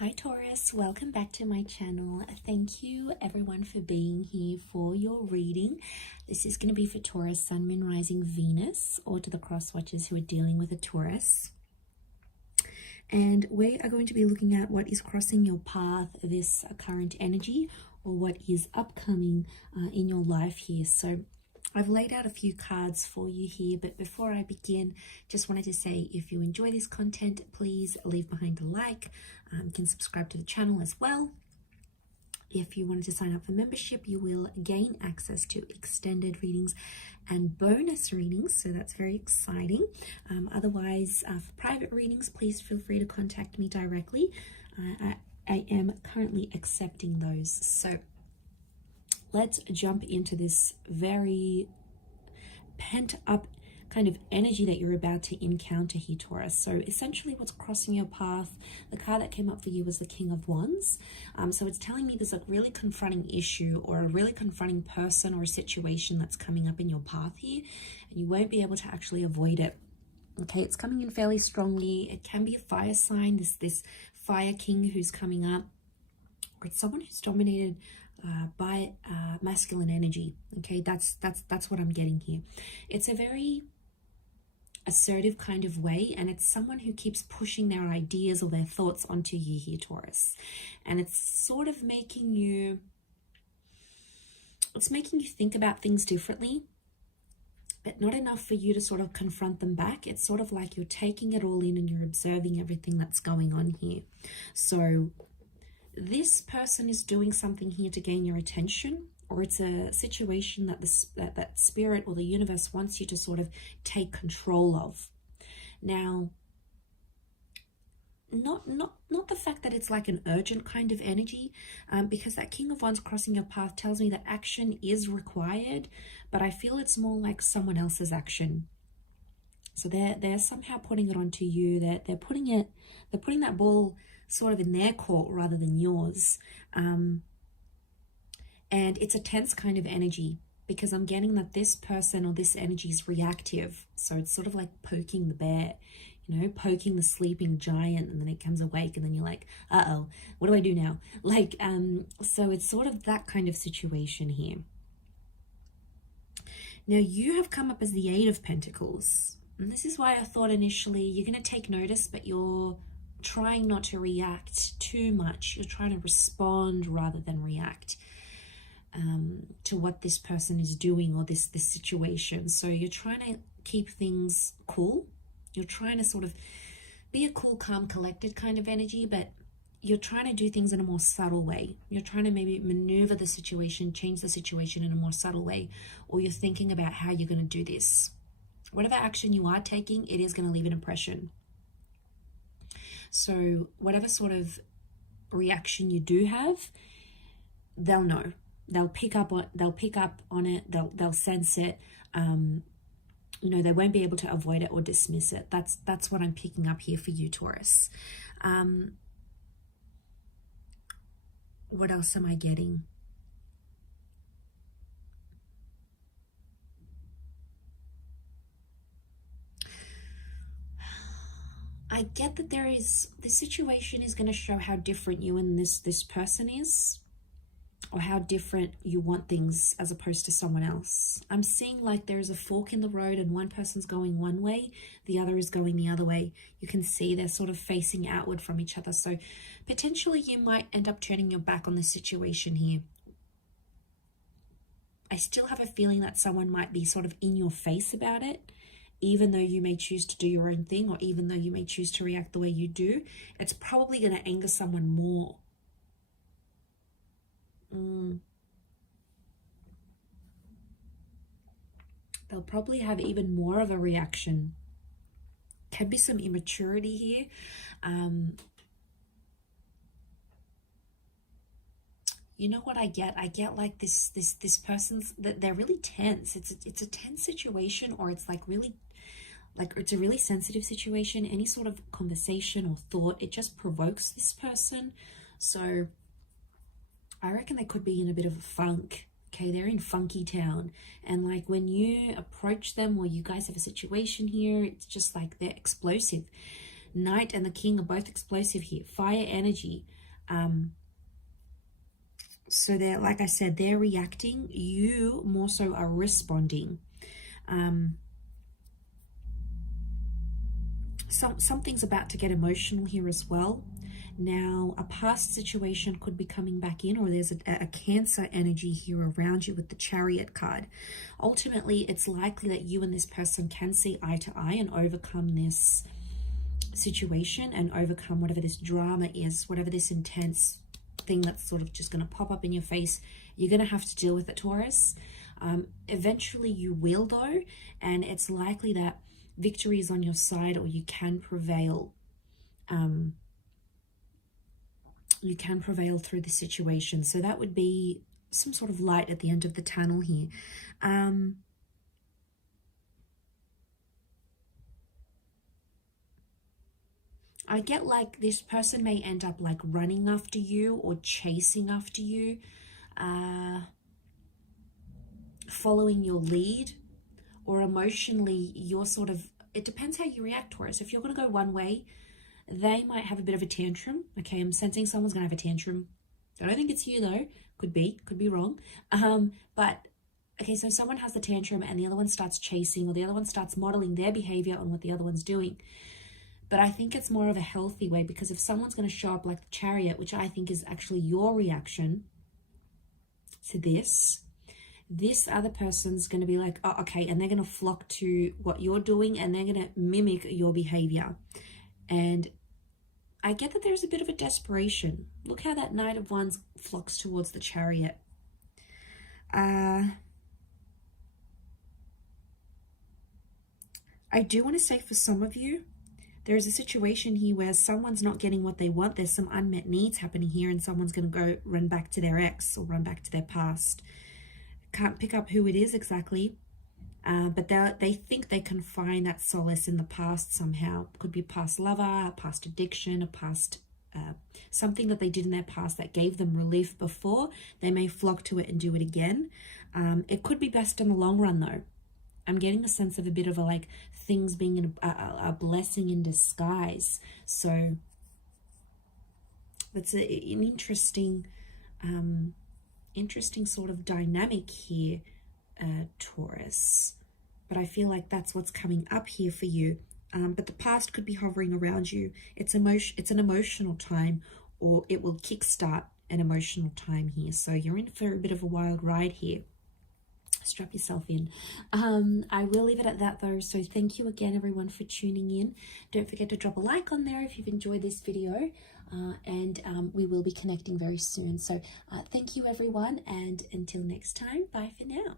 Hi Taurus, welcome back to my channel. Thank you everyone for being here for your reading. This is going to be for Taurus, Sun, Moon, Rising, Venus, or to the cross watchers who are dealing with a Taurus. And we are going to be looking at what is crossing your path, this current energy, or what is upcoming in your life here. So I've laid out a few cards for you here, but before I begin, just wanted to say if you enjoy this content, please leave behind a like. You can subscribe to the channel as well. If you wanted to sign up for membership, you will gain access to extended readings and bonus readings, so that's very exciting. Otherwise, for private readings, please feel free to contact me directly. I am currently accepting those. So let's jump into this very pent up kind of energy that you're about to encounter here, Taurus. So essentially what's crossing your path, the card that came up for you was the King of Wands. So it's telling me there's a really confronting issue or a really confronting person or a situation that's coming up in your path here, and you won't be able to actually avoid it. Okay, it's coming in fairly strongly. It can be a fire sign, this fire king who's coming up, or it's someone who's dominated by masculine energy. Okay, that's what I'm getting here. It's a very assertive kind of way, and it's someone who keeps pushing their ideas or their thoughts onto you here, Taurus. And it's sort of making you think about things differently, but not enough for you to sort of confront them back. It's sort of like you're taking it all in and you're observing everything that's going on here. So this person is doing something here to gain your attention, or it's a situation that that spirit or the universe wants you to sort of take control of. Now, not the fact that it's like an urgent kind of energy, because that King of Wands crossing your path tells me that action is required, but I feel it's more like someone else's action. So they're somehow putting it onto you. They're putting that ball sort of in their court rather than yours. And it's a tense kind of energy, because I'm getting that this person or this energy is reactive. So it's sort of like poking the bear, you know, poking the sleeping giant, and then it comes awake and then you're like, uh-oh, what do I do now? Like, so it's sort of that kind of situation here. Now you have come up as the Eight of Pentacles. And this is why I thought initially you're going to take notice, but you're trying not to react too much. You're trying to respond rather than react to what this person is doing or this situation. So you're trying to keep things cool. You're trying to sort of be a cool, calm, collected kind of energy, but you're trying to do things in a more subtle way. You're trying to maybe maneuver the situation, change the situation in a more subtle way, or you're thinking about how you're going to do this. Whatever action you are taking, it is going to leave an impression. So whatever sort of reaction you do have, they'll know. They'll pick up on it. They'll sense it. You know, they won't be able to avoid it or dismiss it. That's what I'm picking up here for you, Taurus. What else am I getting? I get that this situation is going to show how different you and this person is, or how different you want things as opposed to someone else. I'm seeing like there is a fork in the road and one person's going one way, the other is going the other way. You can see they're sort of facing outward from each other. So potentially you might end up turning your back on this situation here. I still have a feeling that someone might be sort of in your face about it, even though you may choose to do your own thing, or even though you may choose to react the way you do. It's probably going to anger someone more. They'll probably have even more of a reaction. Can be some immaturity here. You know what I get? I get like this person's that they're really tense. It's a tense situation, or it's like really, like it's a really sensitive situation. Any sort of conversation or thought, it just provokes this person. So I reckon they could be in a bit of a funk. Okay, they're in funky town, and like when you approach them or you guys have a situation here, it's just like they're explosive. Knight and the King are both explosive here. Fire energy. So they're, like I said, they're reacting. You more so are responding. Something's about to get emotional here as well. Now, a past situation could be coming back in, or there's a Cancer energy here around you with the Chariot card. Ultimately, it's likely that you and this person can see eye to eye and overcome this situation and overcome whatever this drama is, whatever this intense thing that's sort of just going to pop up in your face. You're going to have to deal with it, Taurus. Eventually you will, though, and it's likely that victory is on your side, or you can prevail. You can prevail through the situation. So that would be some sort of light at the end of the tunnel here. I get like this person may end up like running after you or chasing after you, following your lead, or emotionally you're sort of, it depends how you react, Taurus. If you're going to go one way, they might have a bit of a tantrum. Okay, I'm sensing someone's going to have a tantrum. I don't think it's you though. Could be wrong. But okay, so someone has the tantrum and the other one starts chasing, or the other one starts modeling their behavior on what the other one's doing. But I think it's more of a healthy way, because if someone's going to show up like the Chariot, which I think is actually your reaction to this other person's going to be like, oh, okay, and they're going to flock to what you're doing and they're going to mimic your behavior. And I get that there's a bit of a desperation. Look how that Knight of Wands flocks towards the Chariot. I do want to say, for some of you, there is a situation here where someone's not getting what they want. There's some unmet needs happening here, and someone's going to go run back to their ex or run back to their past. Can't pick up who it is exactly. But they think they can find that solace in the past somehow. Could be a past lover, a past addiction, a past something that they did in their past that gave them relief before. They may flock to it and do it again. It could be best in the long run, though. I'm getting a sense of a bit of a like things being a blessing in disguise. So that's an interesting sort of dynamic here, Taurus. But I feel like that's what's coming up here for you. But the past could be hovering around you. It's an emotional time, or it will kickstart an emotional time here. So you're in for a bit of a wild ride here. Strap yourself in. I will leave it at that though. So thank you again, everyone, for tuning in. Don't forget to drop a like on there if you've enjoyed this video, and we will be connecting very soon. So thank you, everyone, and until next time, bye for now.